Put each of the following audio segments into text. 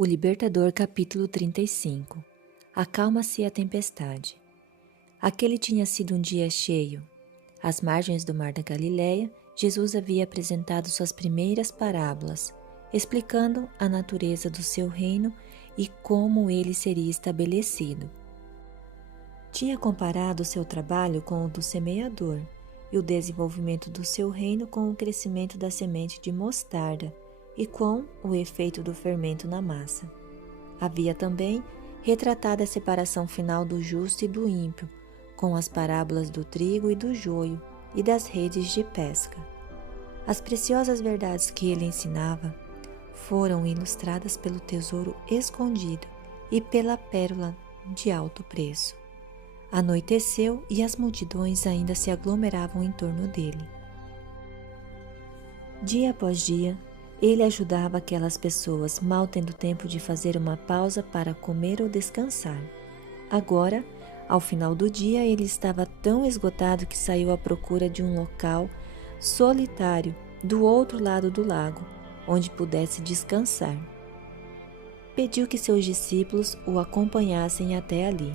O Libertador, capítulo 35. Acalma-se a tempestade. Aquele tinha sido um dia cheio. Às margens do mar da Galileia, Jesus havia apresentado suas primeiras parábolas, explicando a natureza do seu reino e como ele seria estabelecido. Tinha comparado seu trabalho com o do semeador e o desenvolvimento do seu reino com o crescimento da semente de mostarda e com o efeito do fermento na massa. Havia também retratado a separação final do justo e do ímpio, com as parábolas do trigo e do joio e das redes de pesca. As preciosas verdades que ele ensinava foram ilustradas pelo tesouro escondido e pela pérola de alto preço. Anoiteceu e as multidões ainda se aglomeravam em torno dele. Dia após dia, ele ajudava aquelas pessoas, mal tendo tempo de fazer uma pausa para comer ou descansar. Agora, ao final do dia, ele estava tão esgotado que saiu à procura de um local solitário do outro lado do lago, onde pudesse descansar. Pediu que seus discípulos o acompanhassem até ali.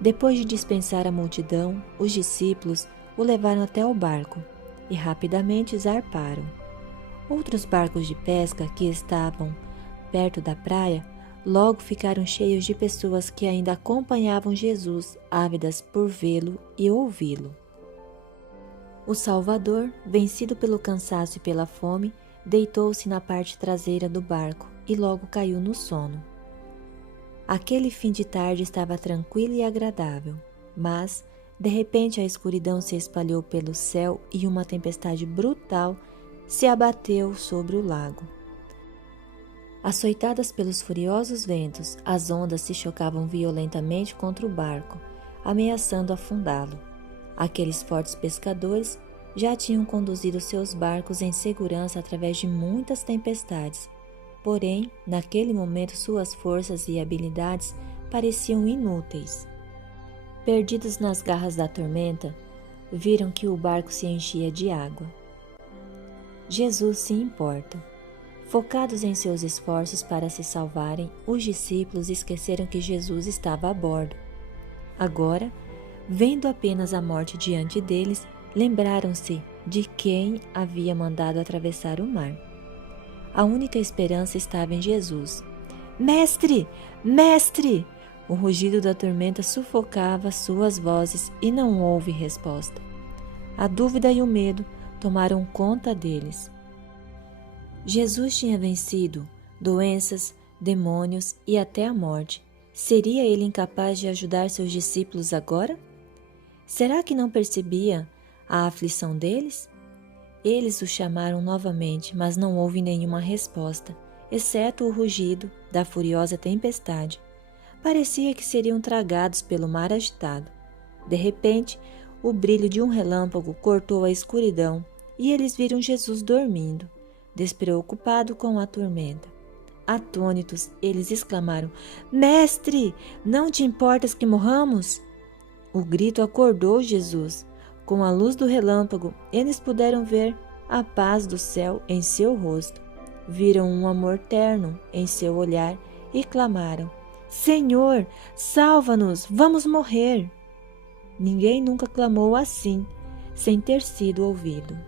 Depois de dispensar a multidão, os discípulos o levaram até o barco e rapidamente zarparam. Outros barcos de pesca que estavam perto da praia logo ficaram cheios de pessoas que ainda acompanhavam Jesus, ávidas por vê-lo e ouvi-lo. O Salvador, vencido pelo cansaço e pela fome, deitou-se na parte traseira do barco e logo caiu no sono. Aquele fim de tarde estava tranquilo e agradável, mas, de repente, a escuridão se espalhou pelo céu e uma tempestade brutal se abateu sobre o lago. Açoitadas pelos furiosos ventos, as ondas se chocavam violentamente contra o barco, ameaçando afundá-lo. Aqueles fortes pescadores já tinham conduzido seus barcos em segurança através de muitas tempestades, porém, naquele momento suas forças e habilidades pareciam inúteis. Perdidos nas garras da tormenta, viram que o barco se enchia de água. Jesus se importa. Focados em seus esforços para se salvarem, os discípulos esqueceram que Jesus estava a bordo. Agora, vendo apenas a morte diante deles, lembraram-se de quem havia mandado atravessar o mar. A única esperança estava em Jesus. Mestre! Mestre! O rugido da tormenta sufocava suas vozes e não houve resposta. A dúvida e o medo tomaram conta deles. Jesus tinha vencido doenças, demônios e até a morte. Seria ele incapaz de ajudar seus discípulos agora? Será que não percebia a aflição deles? Eles o chamaram novamente, mas não houve nenhuma resposta, exceto o rugido da furiosa tempestade. Parecia que seriam tragados pelo mar agitado. De repente, o brilho de um relâmpago cortou a escuridão e eles viram Jesus dormindo, despreocupado com a tormenta. Atônitos, eles exclamaram: Mestre, não te importas que morramos? O grito acordou Jesus. Com a luz do relâmpago, eles puderam ver a paz do céu em seu rosto. Viram um amor terno em seu olhar e clamaram: Senhor, salva-nos, vamos morrer! Ninguém nunca clamou assim, sem ter sido ouvido.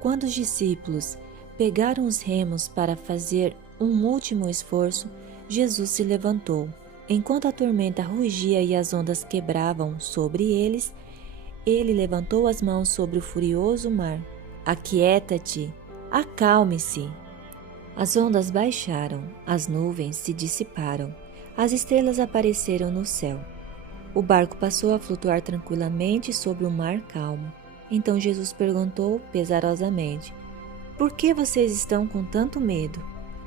Quando os discípulos pegaram os remos para fazer um último esforço, Jesus se levantou. Enquanto a tormenta rugia e as ondas quebravam sobre eles, ele levantou as mãos sobre o furioso mar. Aquieta-te, acalme-se. As ondas baixaram, as nuvens se dissiparam, as estrelas apareceram no céu. O barco passou a flutuar tranquilamente sobre o mar calmo. Então Jesus perguntou pesarosamente: Por que vocês estão com tanto medo?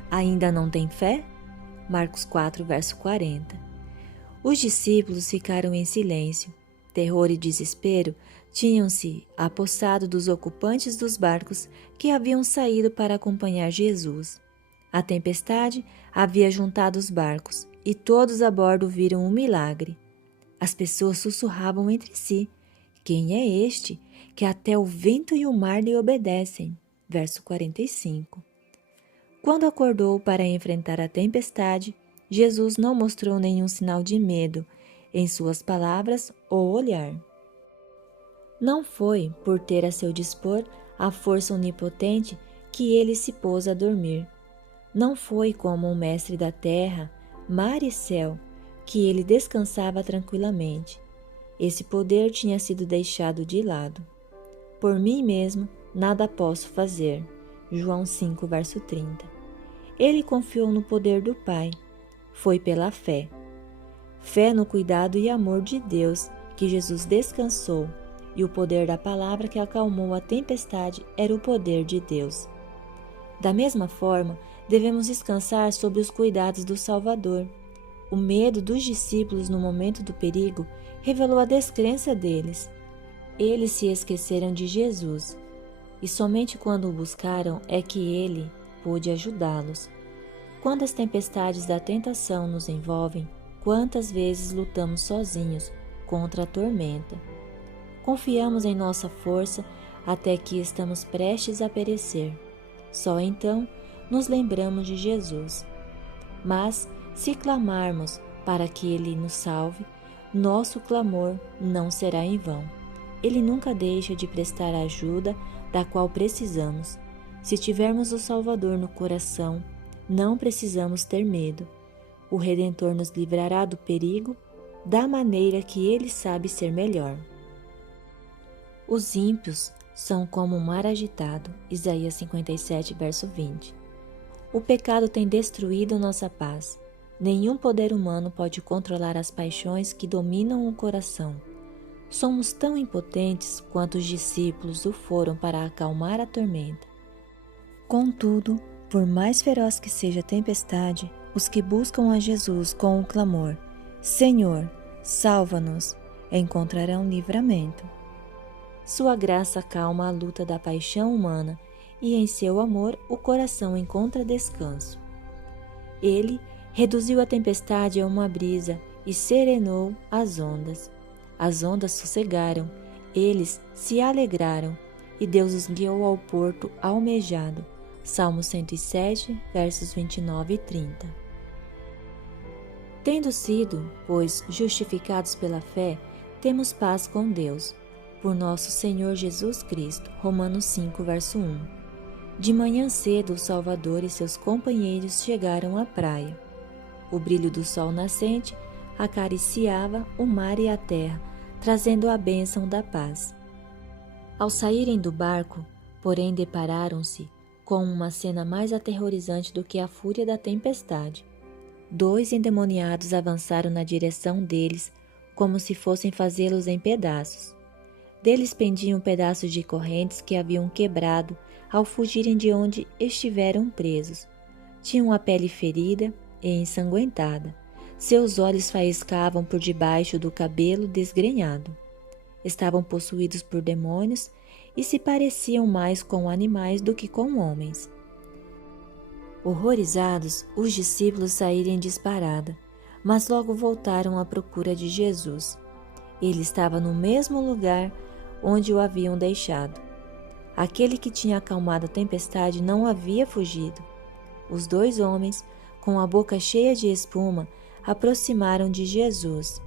Ainda não têm fé? Marcos 4, verso 40. Os discípulos ficaram em silêncio. Terror e desespero tinham-se apossado dos ocupantes dos barcos que haviam saído para acompanhar Jesus. A tempestade havia juntado os barcos e todos a bordo viram um milagre. As pessoas sussurravam entre si: Quem é este que até o vento e o mar lhe obedecem? Verso 45. Quando acordou para enfrentar a tempestade, Jesus não mostrou nenhum sinal de medo em suas palavras ou olhar. Não foi por ter a seu dispor a força onipotente que ele se pôs a dormir. Não foi como um mestre da terra, mar e céu, que ele descansava tranquilamente. Esse poder tinha sido deixado de lado. Por mim mesmo, nada posso fazer. João 5, verso 30. Ele confiou no poder do Pai. Foi pela fé. Fé no cuidado e amor de Deus que Jesus descansou, e o poder da palavra que acalmou a tempestade era o poder de Deus. Da mesma forma, devemos descansar sobre os cuidados do Salvador. O medo dos discípulos no momento do perigo revelou a descrença deles. Eles se esqueceram de Jesus, e somente quando o buscaram é que ele pôde ajudá-los. Quando as tempestades da tentação nos envolvem, quantas vezes lutamos sozinhos contra a tormenta? Confiamos em nossa força até que estamos prestes a perecer. Só então nos lembramos de Jesus. Mas, se clamarmos para que Ele nos salve, nosso clamor não será em vão. Ele nunca deixa de prestar a ajuda da qual precisamos. Se tivermos o Salvador no coração, não precisamos ter medo. O Redentor nos livrará do perigo da maneira que Ele sabe ser melhor. Os ímpios são como um mar agitado. Isaías 57, verso 20. O pecado tem destruído nossa paz. Nenhum poder humano pode controlar as paixões que dominam o coração. Somos tão impotentes quanto os discípulos o foram para acalmar a tormenta. Contudo, por mais feroz que seja a tempestade, os que buscam a Jesus com o clamor, Senhor, salva-nos, encontrarão livramento. Sua graça acalma a luta da paixão humana e em seu amor o coração encontra descanso. Ele reduziu a tempestade a uma brisa e serenou as ondas. As ondas sossegaram, eles se alegraram e Deus os guiou ao porto almejado. Salmo 107, versos 29 e 30. Tendo sido, pois, justificados pela fé, temos paz com Deus, por nosso Senhor Jesus Cristo. Romanos 5, verso 1. De manhã cedo, o Salvador e seus companheiros chegaram à praia. O brilho do sol nascente acariciava o mar e a terra, trazendo a bênção da paz. Ao saírem do barco, porém, depararam-se com uma cena mais aterrorizante do que a fúria da tempestade. 2 endemoniados avançaram na direção deles, como se fossem fazê-los em pedaços. Deles pendiam pedaços de correntes que haviam quebrado ao fugirem de onde estiveram presos. Tinham a pele ferida e ensanguentada. Seus olhos faiscavam por debaixo do cabelo desgrenhado. Estavam possuídos por demônios e se pareciam mais com animais do que com homens. Horrorizados, os discípulos saíram em disparada, mas logo voltaram à procura de Jesus. Ele estava no mesmo lugar onde o haviam deixado. Aquele que tinha acalmado a tempestade não havia fugido. Os 2 homens, com a boca cheia de espuma, aproximaram de Jesus.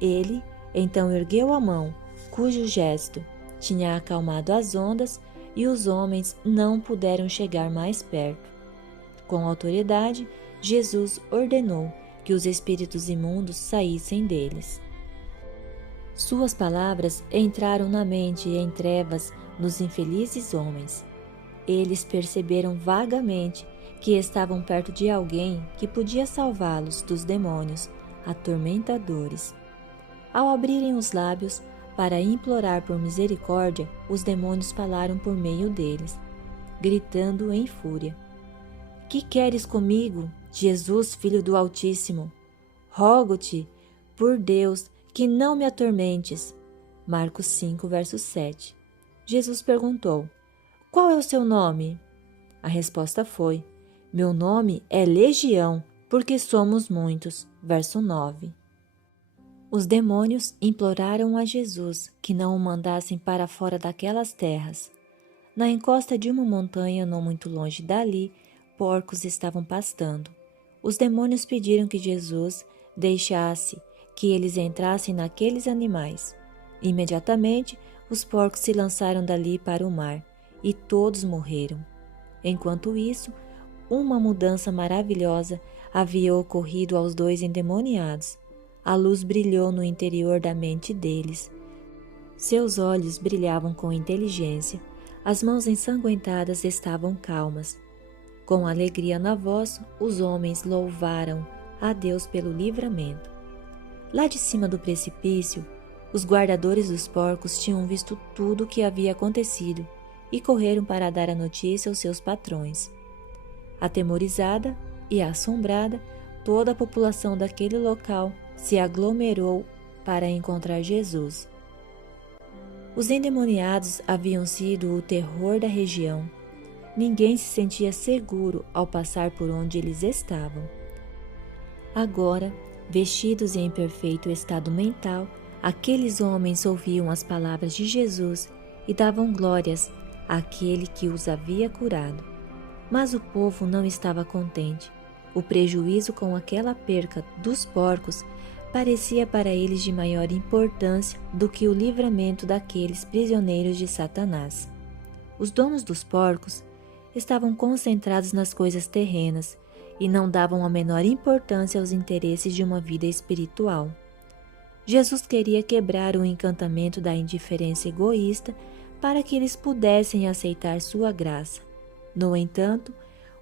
Ele, então, ergueu a mão, cujo gesto tinha acalmado as ondas, e os homens não puderam chegar mais perto. Com autoridade, Jesus ordenou que os espíritos imundos saíssem deles. Suas palavras entraram na mente e em trevas dos infelizes homens. Eles perceberam vagamente que estavam perto de alguém que podia salvá-los dos demônios atormentadores. Ao abrirem os lábios para implorar por misericórdia, os demônios falaram por meio deles, gritando em fúria: Que queres comigo, Jesus, Filho do Altíssimo? Rogo-te, por Deus, que não me atormentes. Marcos 5, verso 7. Jesus perguntou: Qual é o seu nome? A resposta foi: Meu nome é Legião, porque somos muitos. Verso 9. Os demônios imploraram a Jesus que não o mandassem para fora daquelas terras. Na encosta de uma montanha não muito longe dali, porcos estavam pastando. Os demônios pediram que Jesus deixasse que eles entrassem naqueles animais. Imediatamente, os porcos se lançaram dali para o mar, e todos morreram. Enquanto isso, uma mudança maravilhosa havia ocorrido aos dois endemoniados. A luz brilhou no interior da mente deles. Seus olhos brilhavam com inteligência, as mãos ensanguentadas estavam calmas. Com alegria na voz, os homens louvaram a Deus pelo livramento. Lá de cima do precipício, os guardadores dos porcos tinham visto tudo o que havia acontecido e correram para dar a notícia aos seus patrões. Atemorizada e assombrada, toda a população daquele local se aglomerou para encontrar Jesus. Os endemoniados haviam sido o terror da região. Ninguém se sentia seguro ao passar por onde eles estavam. Agora, vestidos em perfeito estado mental, aqueles homens ouviam as palavras de Jesus e davam glórias àquele que os havia curado. Mas o povo não estava contente. O prejuízo com aquela perca dos porcos parecia para eles de maior importância do que o livramento daqueles prisioneiros de Satanás. Os donos dos porcos estavam concentrados nas coisas terrenas e não davam a menor importância aos interesses de uma vida espiritual. Jesus queria quebrar o encantamento da indiferença egoísta para que eles pudessem aceitar sua graça. No entanto,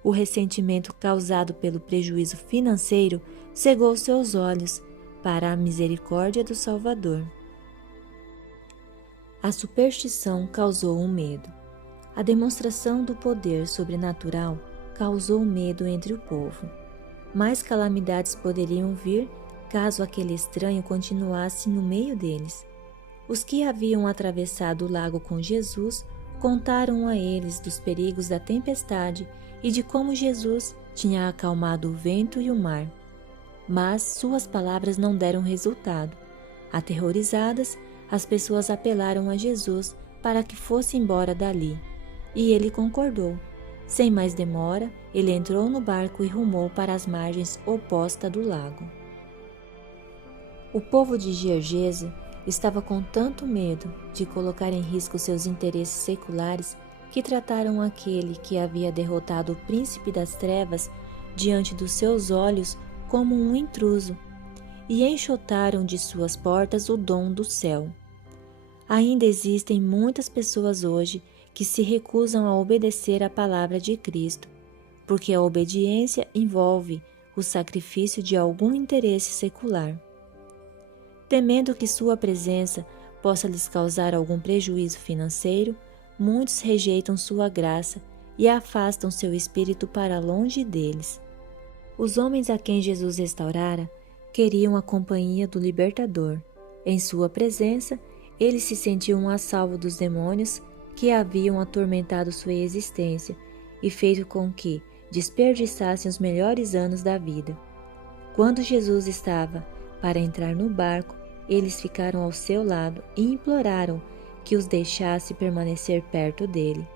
o ressentimento causado pelo prejuízo financeiro cegou seus olhos para a misericórdia do Salvador. A superstição causou um medo. A demonstração do poder sobrenatural causou medo entre o povo. Mais calamidades poderiam vir caso aquele estranho continuasse no meio deles. Os que haviam atravessado o lago com Jesus contaram a eles dos perigos da tempestade e de como Jesus tinha acalmado o vento e o mar. Mas suas palavras não deram resultado. Aterrorizadas, as pessoas apelaram a Jesus para que fosse embora dali. E ele concordou. Sem mais demora, ele entrou no barco e rumou para as margens opostas do lago. O povo de Gergese estava com tanto medo de colocar em risco seus interesses seculares que trataram aquele que havia derrotado o príncipe das trevas diante dos seus olhos como um intruso e enxotaram de suas portas o dom do céu. Ainda existem muitas pessoas hoje que se recusam a obedecer à palavra de Cristo, porque a obediência envolve o sacrifício de algum interesse secular. Temendo que sua presença possa lhes causar algum prejuízo financeiro, muitos rejeitam sua graça e afastam seu espírito para longe deles. Os homens a quem Jesus restaurara queriam a companhia do Libertador. Em sua presença, eles se sentiam a salvo dos demônios que haviam atormentado sua existência e feito com que desperdiçassem os melhores anos da vida. Quando Jesus estava para entrar no barco, eles ficaram ao seu lado e imploraram que os deixasse permanecer perto dele.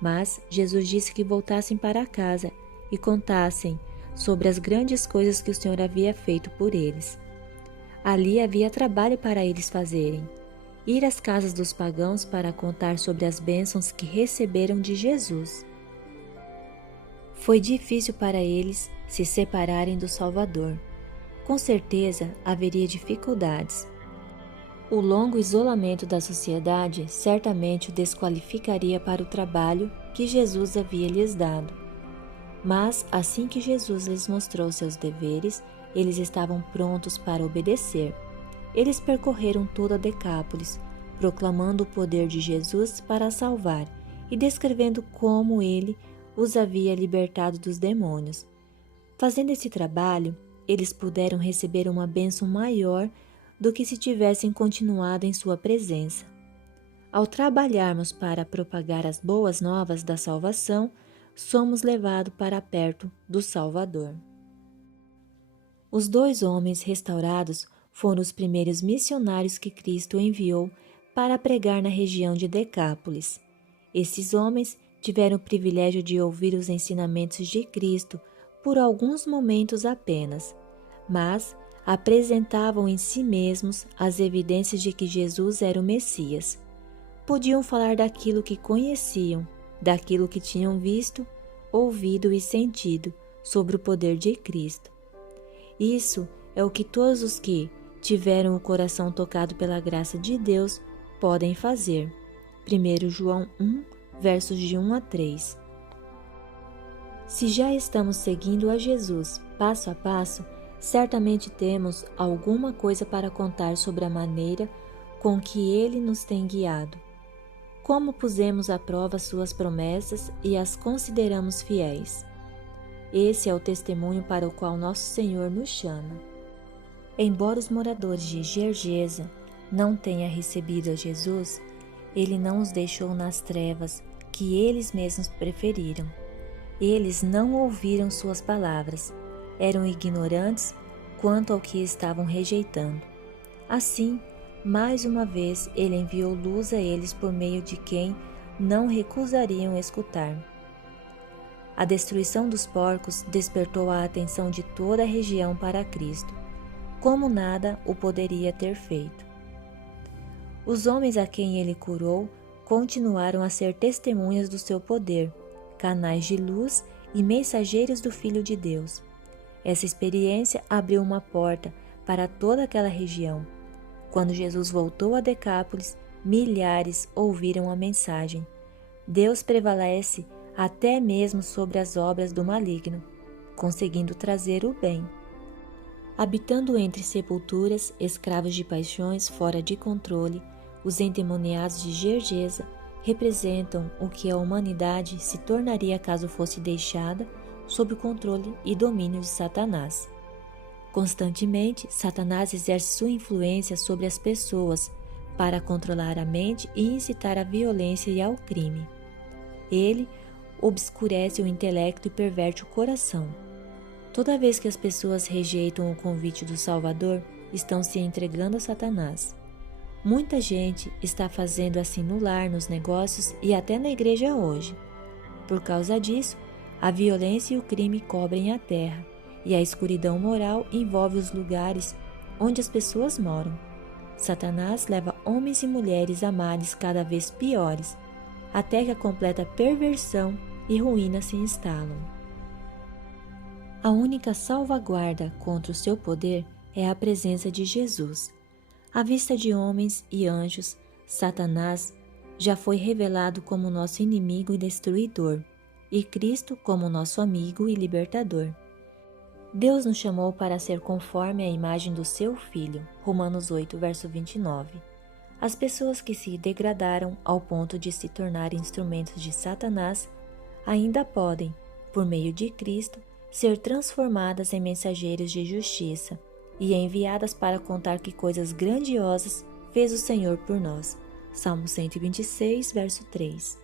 Mas Jesus disse que voltassem para casa e contassem sobre as grandes coisas que o Senhor havia feito por eles. Ali havia trabalho para eles fazerem: ir às casas dos pagãos para contar sobre as bênçãos que receberam de Jesus. Foi difícil para eles se separarem do Salvador. Com certeza haveria dificuldades. O longo isolamento da sociedade certamente o desqualificaria para o trabalho que Jesus havia lhes dado. Mas, assim que Jesus lhes mostrou seus deveres, eles estavam prontos para obedecer. Eles percorreram toda Decápolis, proclamando o poder de Jesus para salvar e descrevendo como ele os havia libertado dos demônios. Fazendo esse trabalho, eles puderam receber uma bênção maior do que se tivessem continuado em sua presença. Ao trabalharmos para propagar as boas novas da salvação, somos levados para perto do Salvador. Os 2 homens restaurados foram os primeiros missionários que Cristo enviou para pregar na região de Decápolis. Esses homens tiveram o privilégio de ouvir os ensinamentos de Cristo por alguns momentos apenas, mas apresentavam em si mesmos as evidências de que Jesus era o Messias. Podiam falar daquilo que conheciam, daquilo que tinham visto, ouvido e sentido sobre o poder de Cristo. Isso é o que todos os que tiveram o coração tocado pela graça de Deus podem fazer. 1 João 1, versos de 1 a 3. Se já estamos seguindo a Jesus passo a passo, certamente temos alguma coisa para contar sobre a maneira com que Ele nos tem guiado. Como pusemos à prova suas promessas e as consideramos fiéis. Esse é o testemunho para o qual nosso Senhor nos chama. Embora os moradores de Gergesa não tenham recebido a Jesus, Ele não os deixou nas trevas que eles mesmos preferiram. Eles não ouviram suas palavras, eram ignorantes quanto ao que estavam rejeitando. Assim, mais uma vez, Ele enviou luz a eles por meio de quem não recusariam escutar. A destruição dos porcos despertou a atenção de toda a região para Cristo, como nada o poderia ter feito. Os homens a quem Ele curou continuaram a ser testemunhas do seu poder, canais de luz e mensageiros do Filho de Deus. Essa experiência abriu uma porta para toda aquela região. Quando Jesus voltou a Decápolis, milhares ouviram a mensagem. Deus prevalece até mesmo sobre as obras do maligno, conseguindo trazer o bem. Habitando entre sepulturas, escravos de paixões fora de controle, os endemoniados de Gergesa representam o que a humanidade se tornaria caso fosse deixada sob o controle e domínio de Satanás. Constantemente, Satanás exerce sua influência sobre as pessoas para controlar a mente e incitar à violência e ao crime. Ele obscurece o intelecto e perverte o coração. Toda vez que as pessoas rejeitam o convite do Salvador, estão se entregando a Satanás. Muita gente está fazendo assim no lar, nos negócios e até na igreja hoje. Por causa disso, a violência e o crime cobrem a terra, e a escuridão moral envolve os lugares onde as pessoas moram. Satanás leva homens e mulheres a males cada vez piores, até que a completa perversão e ruína se instalam. A única salvaguarda contra o seu poder é a presença de Jesus. À vista de homens e anjos, Satanás já foi revelado como nosso inimigo e destruidor, e Cristo como nosso amigo e libertador. Deus nos chamou para ser conforme a imagem do seu Filho, Romanos 8, verso 29. As pessoas que se degradaram ao ponto de se tornarem instrumentos de Satanás ainda podem, por meio de Cristo, ser transformadas em mensageiros de justiça e enviadas para contar que coisas grandiosas fez o Senhor por nós. Salmo 126, verso 3.